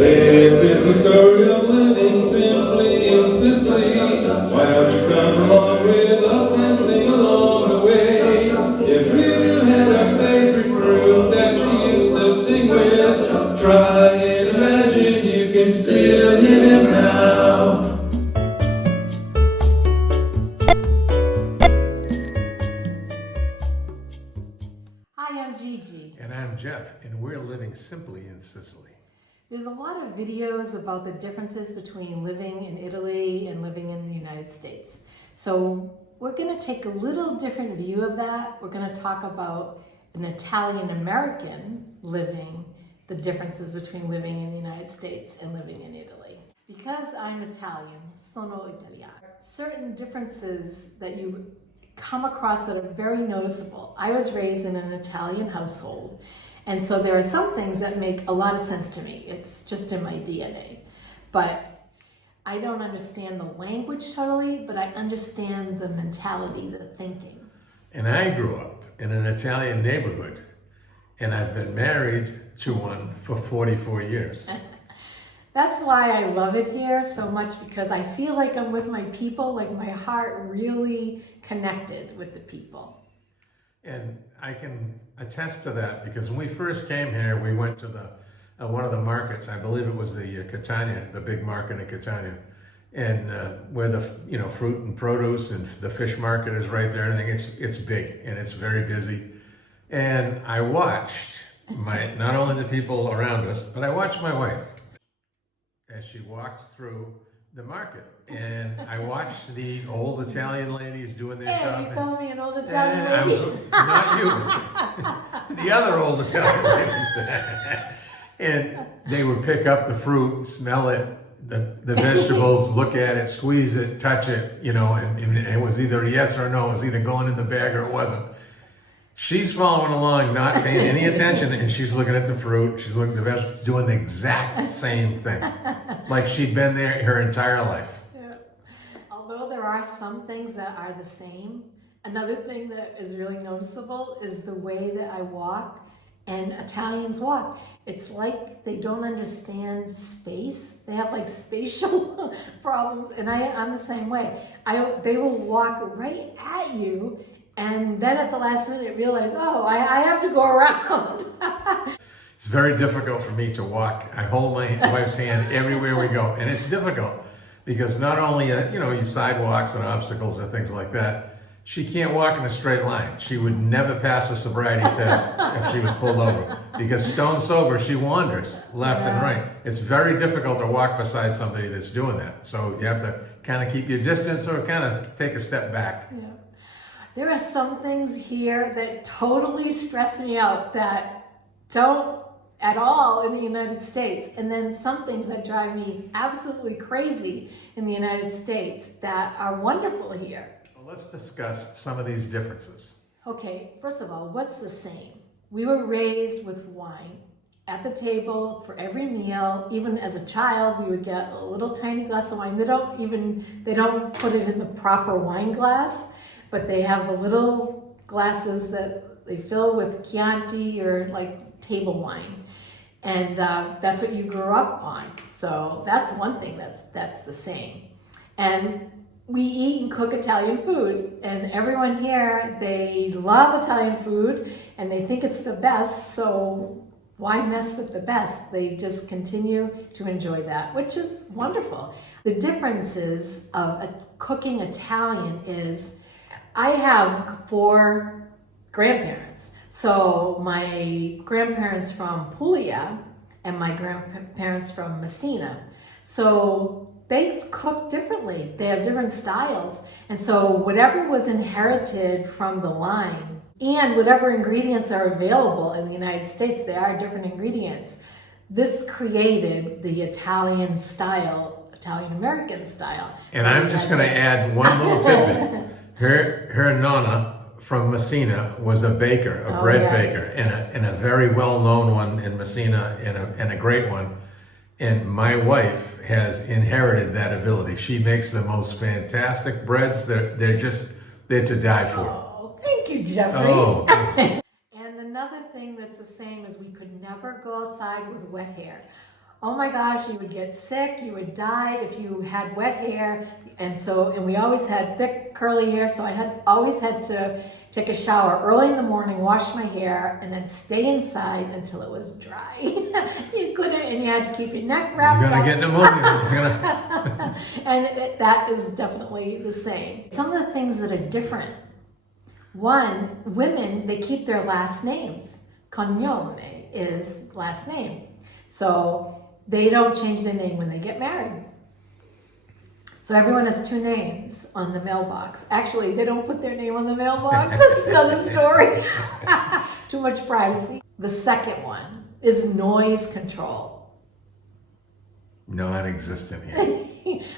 This is the story of living simply in Sicily. Why don't you come along with us and sing along the way? If you had a favorite group that you used to sing with, try and imagine you can still hear them now. Hi, I'm Gigi. And I'm Jeff, and we're living simply in Sicily. There's a lot of videos about the differences between living in Italy and living in the United States. So we're going to take a little different view of that. We're going to talk about an Italian-American living, the differences between living in the United States and living in Italy. Because I'm Italian, sono italiana, certain differences that you come across that are very noticeable. I was raised in an Italian household, and so there are some things that make a lot of sense to me. It's just in my DNA. But I don't understand the language totally, but I understand the mentality, the thinking. And I grew up in an Italian neighborhood, and I've been married to one for 44 years. That's why I love it here so much, because I feel like I'm with my people, like my heart really connected with the people. And I can attest to that because when we first came here, we went to the one of the markets. I believe it was the Catania, the big market in Catania, and where the fruit and produce and the fish market is right there. And it's big and it's very busy. And I watched not only the people around us, but I watched my wife as she walked through the market, and I watched the old Italian ladies doing their shopping. You call me an old Italian lady? Not you. The other old Italian ladies. And they would pick up the fruit, smell it, the vegetables, look at it, squeeze it, touch it, and it was either a yes or no. It was either going in the bag or it wasn't. She's following along, not paying any attention, and she's looking at the fruit, she's looking at the vegetables, doing the exact same thing. Like she'd been there her entire life. Yeah. Although there are some things that are the same, another thing that is really noticeable is the way that I walk and Italians walk. It's like they don't understand space. They have like spatial problems, and I'm the same way. They will walk right at you, and then at the last minute realize, oh, I have to go around. It's very difficult for me to walk. I hold my wife's hand everywhere we go. And it's difficult because not only, you sidewalks and obstacles and things like that, she can't walk in a straight line. She would never pass a sobriety test if she was pulled over because stone sober, she wanders left and right. It's very difficult to walk beside somebody that's doing that. So you have to kind of keep your distance or kind of take a step back. Yeah. There are some things here that totally stress me out that don't at all in the United States. And then some things that drive me absolutely crazy in the United States that are wonderful here. Well, let's discuss some of these differences. Okay, first of all, what's the same? We were raised with wine at the table for every meal. Even as a child, we would get a little tiny glass of wine. They don't put it in the proper wine glass, but they have the little glasses that they fill with Chianti or like table wine. And that's what you grew up on. So that's one thing that's the same. And we eat and cook Italian food. And everyone here, they love Italian food and they think it's the best. So why mess with the best? They just continue to enjoy that, which is wonderful. The differences of cooking Italian is I have 4 grandparents. So my grandparents from Puglia and my grandparents from Messina. So they cook differently. They have different styles. And so whatever was inherited from the line and whatever ingredients are available in the United States, there are different ingredients. This created the Italian style, Italian-American style. And I'm just going to add one little tidbit. Her nonna from Messina was a baker, a bread baker, and a very well-known one in Messina, and a great one. And my wife has inherited that ability. She makes the most fantastic breads. They're to die for. Oh, thank you, Jeffrey. Oh. And another thing that's the same is we could never go outside with wet hair. oh my gosh, you would get sick, you would die if you had wet hair. And we always had thick curly hair, so always had to take a shower early in the morning, wash my hair, and then stay inside until it was dry. You couldn't, and you had to keep your neck wrapped You're up. gonna get pneumonia. And that is definitely the same. Some of the things that are different. One, women, they keep their last names. Cognome is last name. So they don't change their name when they get married. So everyone has two names on the mailbox. Actually, they don't put their name on the mailbox. That's another story. Too much privacy. The second one is noise control. Non-existent here.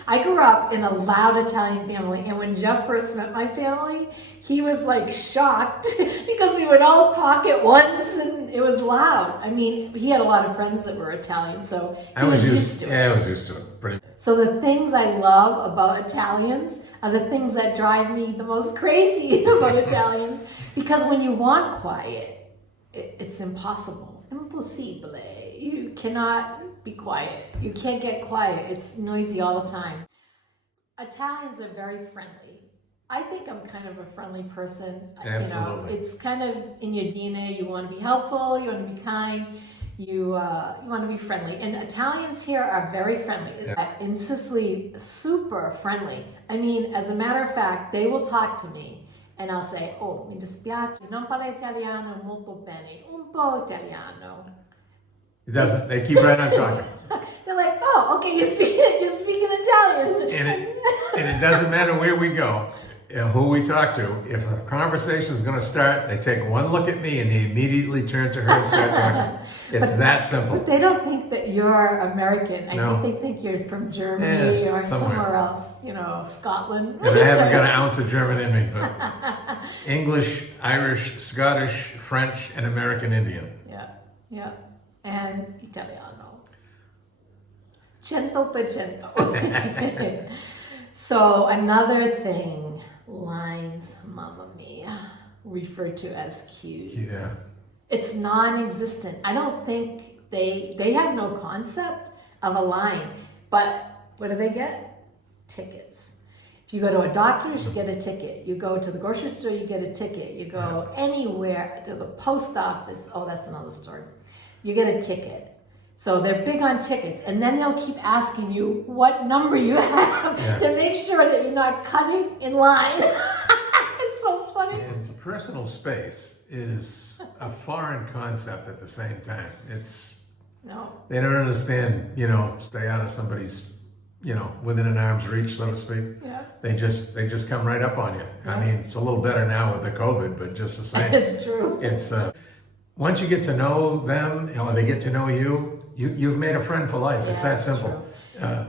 I grew up in a loud Italian family, and when Jeff first met my family, he was like shocked because we would all talk at once and it was loud. I mean, he had a lot of friends that were Italian, so he was used to it. Yeah, I was used to it. Pretty. So the things I love about Italians are the things that drive me the most crazy about Italians, because when you want quiet, it's impossible. Impossibile. You cannot be quiet. You can't get quiet. It's noisy all the time. Italians are very friendly. I think I'm kind of a friendly person. Absolutely. It's kind of in your DNA. You want to be helpful. You want to be kind. You want to be friendly. And Italians here are very friendly. Yeah. In Sicily, super friendly. I mean, as a matter of fact, they will talk to me and I'll say, oh, mi dispiace, non parlo italiano molto bene, un po' italiano. It doesn't. They keep right on talking. They're like, oh, okay, you're speaking Italian. And it doesn't matter where we go, who we talk to. If a conversation is going to start, they take one look at me and they immediately turn to her and start talking. It's that simple. But they don't think that you're American. I No. think they think you're from Germany or somewhere. somewhere else, Scotland. And I haven't got an ounce of German in me, but English, Irish, Scottish, French, and American Indian. Yeah. And Italiano. 100%. So another thing, lines, mamma mia, referred to as cues. Yeah. It's non-existent. I don't think they have no concept of a line. But what do they get? Tickets. If you go to a doctor's, you get a ticket. You go to the grocery store, you get a ticket. You go anywhere, to the post office. Oh, that's another story. You get a ticket. So they're big on tickets, and then they'll keep asking you what number you have to make sure that you're not cutting in line. It's so funny. And personal space is a foreign concept at the same time. They don't understand, stay out of somebody's, within an arm's reach, so to speak. Yeah. They just come right up on you. Yeah. I mean, it's a little better now with the COVID, but just the same. It's true. It's once you get to know them, or they get to know you, you've made a friend for life. It's that simple.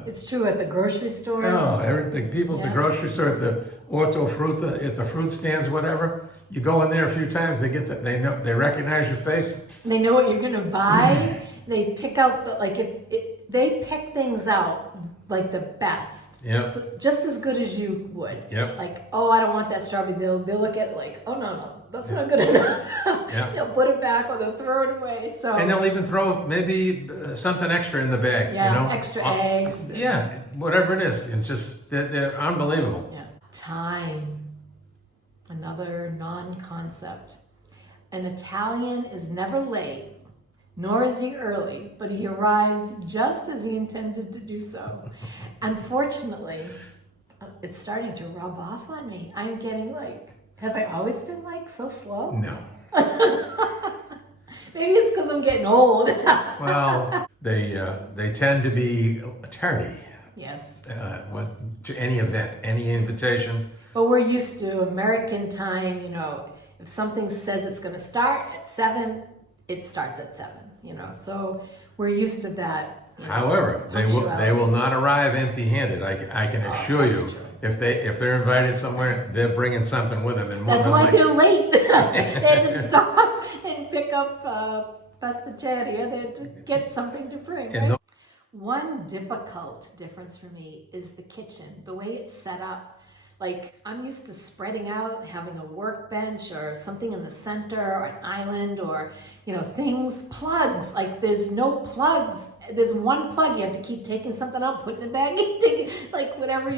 It's true at the grocery stores. The people at the grocery store, at the ortofrutta, at the fruit stands, whatever. You go in there a few times, they recognize your face. They know what you're going to buy. They pick out they pick things out like the best. Yeah. So just as good as you would. Yep. Like, oh, I don't want that strawberry. They'll look at it like, oh no, that's not good enough. Yep. They'll put it back or they'll throw it away. So. And they'll even throw maybe something extra in the bag. Yeah, extra eggs. Yeah, whatever it is. It's just they're unbelievable. Yeah. Time. Another non-concept. An Italian is never late, nor is he early, but he arrives just as he intended to do so. Unfortunately, it's starting to rub off on me. I'm getting have I always been so slow? No. Maybe it's because I'm getting old. Well, they tend to be tardy. Yes. To any event, any invitation. But we're used to American time, if something says it's going to start at 7, it starts at 7, so we're used to that. However, they will not arrive empty-handed. I can assure you. True. If they're invited somewhere, they're bringing something with them. And That's why they're late. They had to stop and pick up pasticceria. They had to get something to bring. Right? One difficult difference for me is the kitchen, the way it's set up. Like, I'm used to spreading out, having a workbench or something in the center or an island or, things, plugs. Like, there's no plugs. There's one plug. You have to keep taking something out, putting it back, like whatever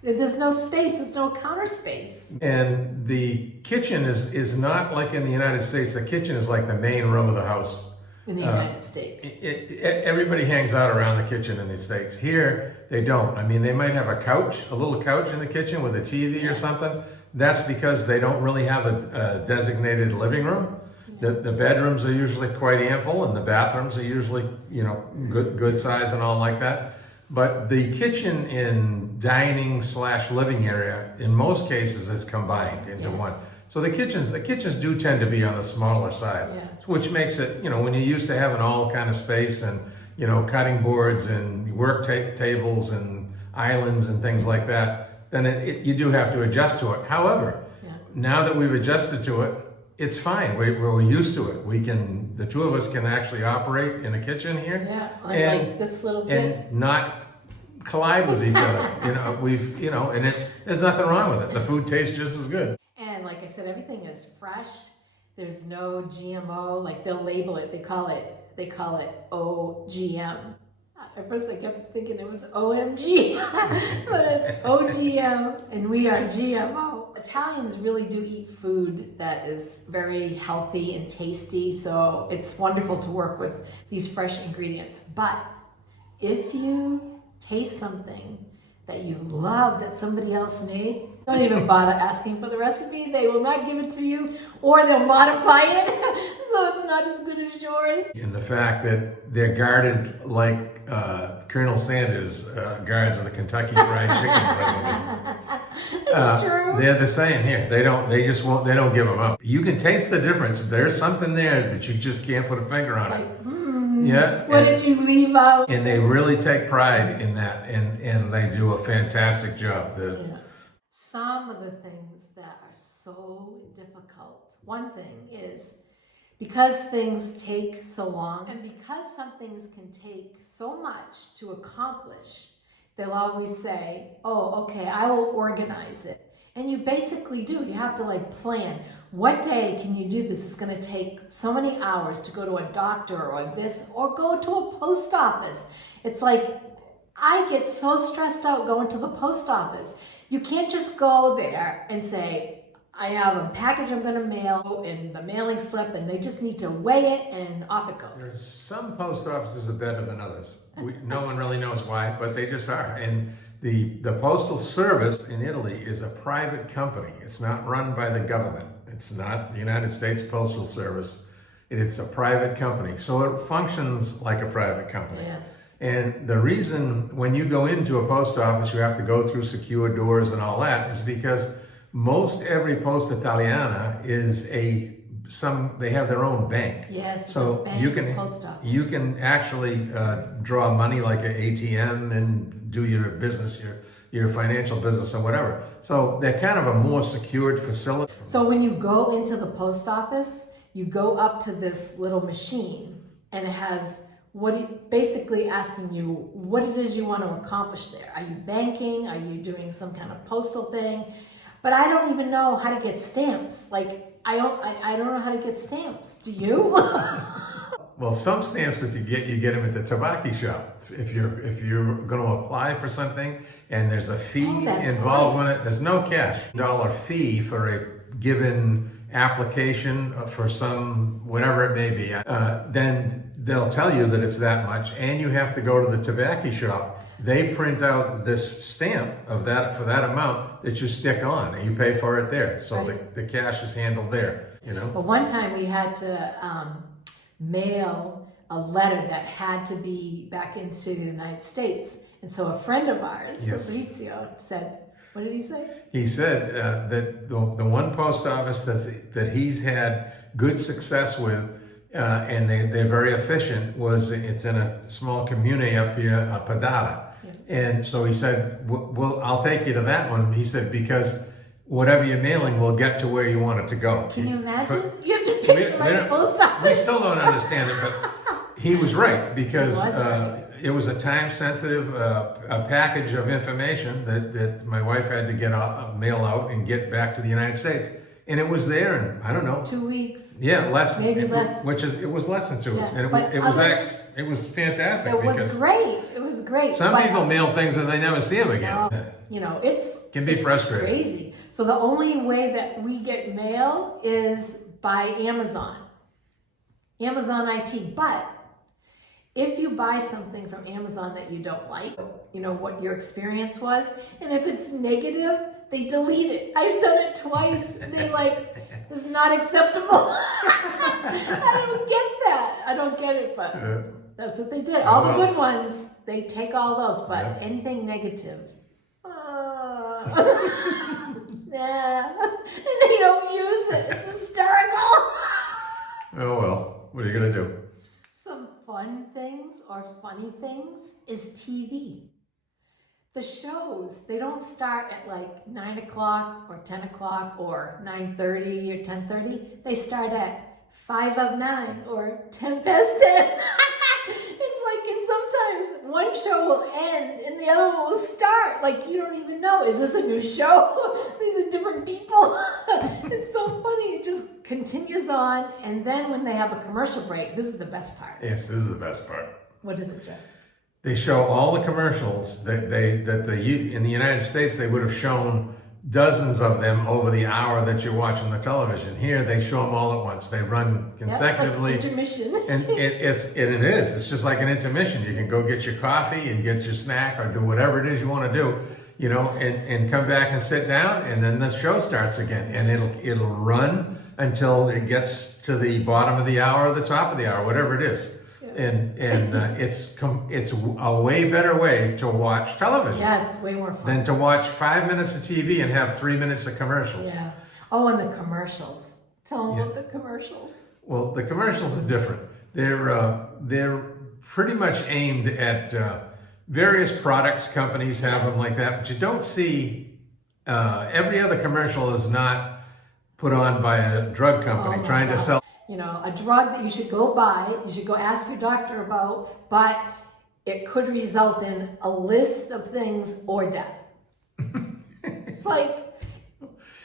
there's no space. There's no counter space. And the kitchen is not like in the United States. The kitchen is like the main room of the house. In the United States. Everybody hangs out around the kitchen in the States. Here, they don't. I mean, they might have a little couch in the kitchen with a TV or something. That's because they don't really have a designated living room. The bedrooms are usually quite ample, and the bathrooms are usually, good size and all like that. But the kitchen and dining / living area, in most cases, is combined into one. So the kitchens do tend to be on the smaller side, which makes it, when you're used to having all kind of space and, cutting boards and work tables and islands and things like that, then you do have to adjust to it. However, now that we've adjusted to it, it's fine. We're used to it. The two of us can actually operate in a kitchen here. Yeah, like this little bit. And not collide with each other. There's nothing wrong with it. The food tastes just as good. And like I said, everything is fresh. There's no GMO. Like, they'll label it. They call it OGM. At first I kept thinking it was OMG, but it's OGM, and we are GMO. Italians really do eat food that is very healthy and tasty, so it's wonderful to work with these fresh ingredients. But if you taste something that you love that somebody else made, don't even bother asking for the recipe. They will not give it to you, or they'll modify it so it's not as good as yours. And the fact that they're guarded like Colonel Sanders guards the Kentucky Fried Chicken recipe. True. They're the same here. They don't give them up. You can taste the difference. There's something there, but you just can't put a finger on it. What did you leave out? And they really take pride in that, and they do a fantastic job. Some of the things that are so difficult. One thing is, because things take so long, and because some things can take so much to accomplish, they'll always say, oh, okay, I will organize it. And you basically do. You have to plan. What day can you do this? It's going to take so many hours to go to a doctor or this, or go to a post office. It's like, I get so stressed out going to the post office. You can't just go there and say, I have a package I'm going to mail in the mailing slip, and they just need to weigh it, and off it goes. Some post offices are better than others. No one really knows why, but they just are. And the Postal Service in Italy is a private company. It's not run by the government. It's not the United States Postal Service. It's a private company. So it functions like a private company. Yes. And the reason when you go into a post office, you have to go through secure doors and all that is because most every Posta Italiana is they have their own bank. Yes, so bank, you can actually draw money like an ATM and do your business, your financial business or whatever. So they're kind of a more secured facility. So when you go into the post office, you go up to this little machine, and it has basically asking you what it is you want to accomplish there. Are you banking? Are you doing some kind of postal thing? But I don't even know how to get stamps. I don't know how to get stamps. Do you? Well, some stamps that you get them at the tobacco shop. If you're going to apply for something and there's a fee involved in it, there's no cash. $1 fee for a given application for some, whatever it may be, then they'll tell you that it's that much, and you have to go to the tobacco shop. They print out this stamp of that for that amount that you stick on, and you pay for it there. So the cash is handled there, But one time we had to mail a letter that had to be back into the United States. And so a friend of ours, Fabrizio, said, what did he say? He said that the one post office that he's had good success with, and they're very efficient, it's in a small comune up here, Padara. And so he said, well, I'll take you to that one. He said, because whatever you're mailing will get to where you want it to go. Can you imagine? You have to pick the right post office. We still don't understand it, He was right, because He was right. it was a time-sensitive a package of information that my wife had to get mail out and get back to the United States. And it was there in, I don't know. 2 weeks. Yeah, less. Maybe less. It was less than 2 weeks. Yeah, And but it was fantastic. It was because great. It was great. some But, people mail things and they never see them again. you know, it's Can be frustrating. crazy. So the only way that we get mail is by Amazon. Amazon IT. But if you buy something from Amazon that you don't like, you know, what your experience was, and if it's negative, they delete it. I've done it twice. They like, this is not acceptable. I don't get that. I don't get it, but that's what they did. All the good ones, they take all those, but anything negative, yeah, and they don't use it. It's hysterical. Oh well, what are you gonna do? Some fun things or funny things is TV. The shows, they don't start at like 9 o'clock or 10 o'clock or 9:30 or 10:30. They start at 5 of 9 or 10 past 10. It's like, and sometimes one show will end and the other one will start. Like, you don't even know, is this a new show? These are different people. It's so funny. It just continues on. And then when they have a commercial break, this is the best part. Yes, this is the best part. What is it, Jeff? They show all the commercials that in the United States they would have shown dozens of them over the hour that you're watching the television. Here they show them all at once. They run consecutively. Yep, like intermission. And it is. It's just like an intermission. You can go get your coffee and get your snack or do whatever it is you want to do, you know, and come back and sit down, and then the show starts again, and it'll run until it gets to the bottom of the hour or the top of the hour, whatever it is. And it's a way better way to watch television. Yeah, it's way more fun than to watch 5 minutes of TV and have 3 minutes of commercials. Yeah. Oh, and the commercials. Tell them about the commercials. Well, the commercials are different. They're pretty much aimed at various products. Companies have them like that, but you don't see every other commercial is not put on by a drug company trying to sell. You know, a drug that you should go buy, you should go ask your doctor about, but it could result in a list of things or death. It's like,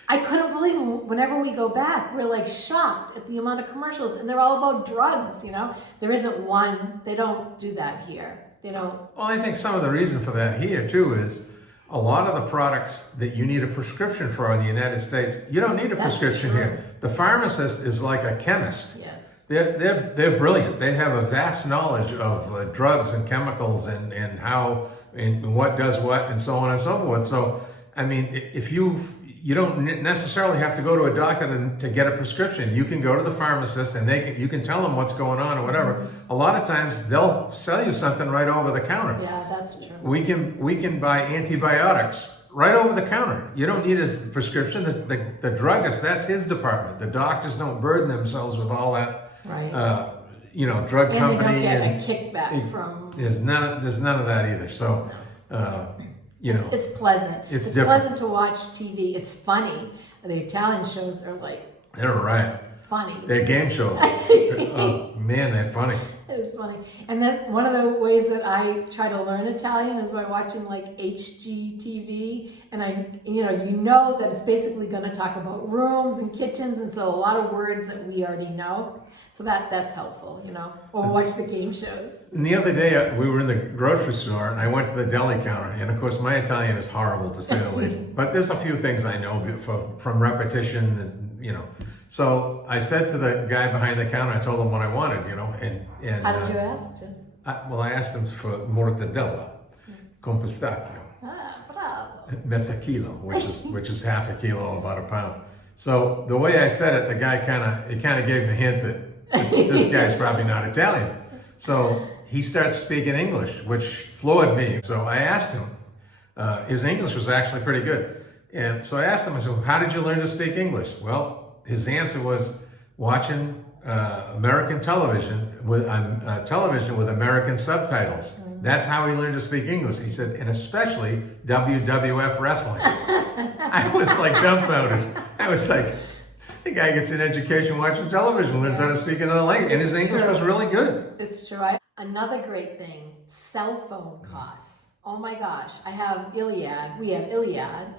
I couldn't believe it. Whenever we go back, we're like shocked at the amount of commercials, and they're all about drugs, you know? There isn't one, they don't do that here. They don't. Well, I think some of the reason for that here too is a lot of the products that you need a prescription for in the United States, you don't need a prescription here. The pharmacist is like a chemist. Yes. They're brilliant. They have a vast knowledge of drugs and chemicals and how and what does what and so on and so forth. So, I mean, if you don't necessarily have to go to a doctor to get a prescription. You can go to the pharmacist and you can tell them what's going on or whatever. A lot of times they'll sell you something right over the counter. Yeah, that's true. We can buy antibiotics right over the counter. You don't need a prescription. The druggist, that's his department. The doctors don't burden themselves with all that. Right. Drug company. And they don't get a kickback from. There's none of that either. So. It's pleasant. It's pleasant to watch TV. It's funny. The Italian shows are like... They're right. Funny. They're game shows. Oh, man, they're funny. It is funny. And then one of the ways that I try to learn Italian is by watching like HGTV. And you know that it's basically going to talk about rooms and kitchens. And so a lot of words that we already know. So that's helpful, you know, or watch the game shows. And the other day, we were in the grocery store, and I went to the deli counter. And, of course, my Italian is horrible, to say the least. But there's a few things I know from repetition, and, you know. So I said to the guy behind the counter, I told him what I wanted, you know. And how did you ask, Jim? I asked him for mortadella con pistacchio. Bravo. Mezza kilo, which is half a kilo, about a pound. So the way I said it, the guy kind of gave me a hint that this guy's probably not Italian. So he starts speaking English, which floored me. So I asked him, his English was actually pretty good. And so I asked him, I said, how did you learn to speak English? Well, his answer was watching American television with American subtitles. That's how he learned to speak English. He said, and especially WWF wrestling. I was like dumbfounded. I was like, The guy gets an education watching television, learns how to speak another language, and his English was really good. It's true. Another great thing, cell phone costs. Oh my gosh, I have Iliad, we have Iliad,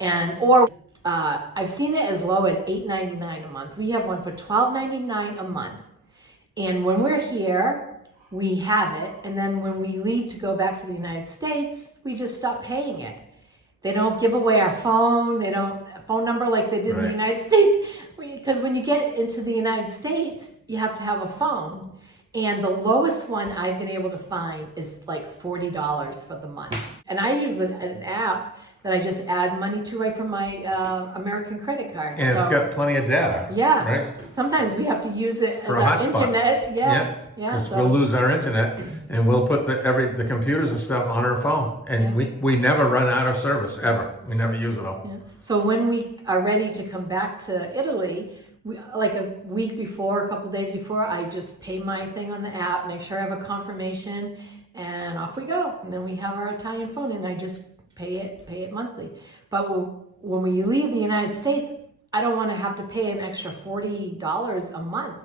I've seen it as low as $8.99 a month. We have one for $12.99 a month. And when we're here, we have it, and then when we leave to go back to the United States, we just stop paying it. They don't give away our phone, a phone number like they did in the United States. Because when you get into the United States, you have to have a phone. And the lowest one I've been able to find is like $40 for the month. And I use an app that I just add money to right from my American credit card. And it's got plenty of data. Yeah. Right? Sometimes we have to use it For as a our hotspot. internet. Yeah. Because we'll lose our internet, and we'll put the computers and stuff on our phone. And we never run out of service, ever. We never use it all. Yeah. So when we are ready to come back to Italy, like a week before, a couple days before, I just pay my thing on the app, make sure I have a confirmation, and off we go. And then we have our Italian phone, and I just pay it monthly. But when we leave the United States, I don't want to have to pay an extra $40 a month.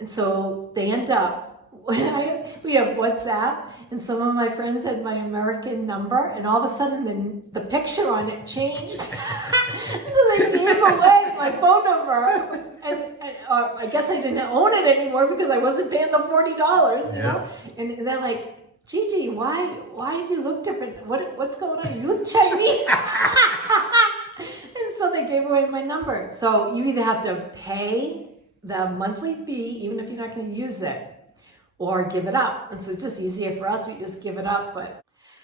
And so they end up, we have WhatsApp, and some of my friends had my American number, and all of a sudden the picture on it changed. So they gave away my phone number, and I guess I didn't own it anymore because I wasn't paying the $40, you know? And they're like, Gigi, why do you look different? What's going on? You look Chinese. And so they gave away my number. So you either have to pay the monthly fee, even if you're not going to use it, or give it up. And so it's just easier for us. We just give it up.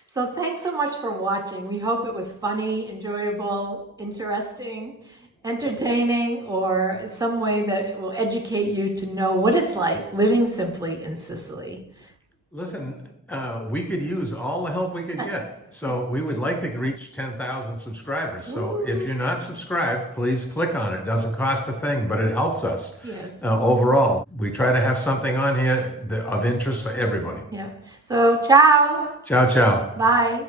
So thanks so much for watching. We hope it was funny, enjoyable, interesting, entertaining, or some way that it will educate you to know what it's like living simply in Sicily. Listen, we could use all the help we could get. So we would like to reach 10,000 subscribers. So if you're not subscribed, please click on it. It doesn't cost a thing, but it helps us overall. We try to have something on here of interest for everybody. Yeah. So ciao. Ciao, ciao. Bye.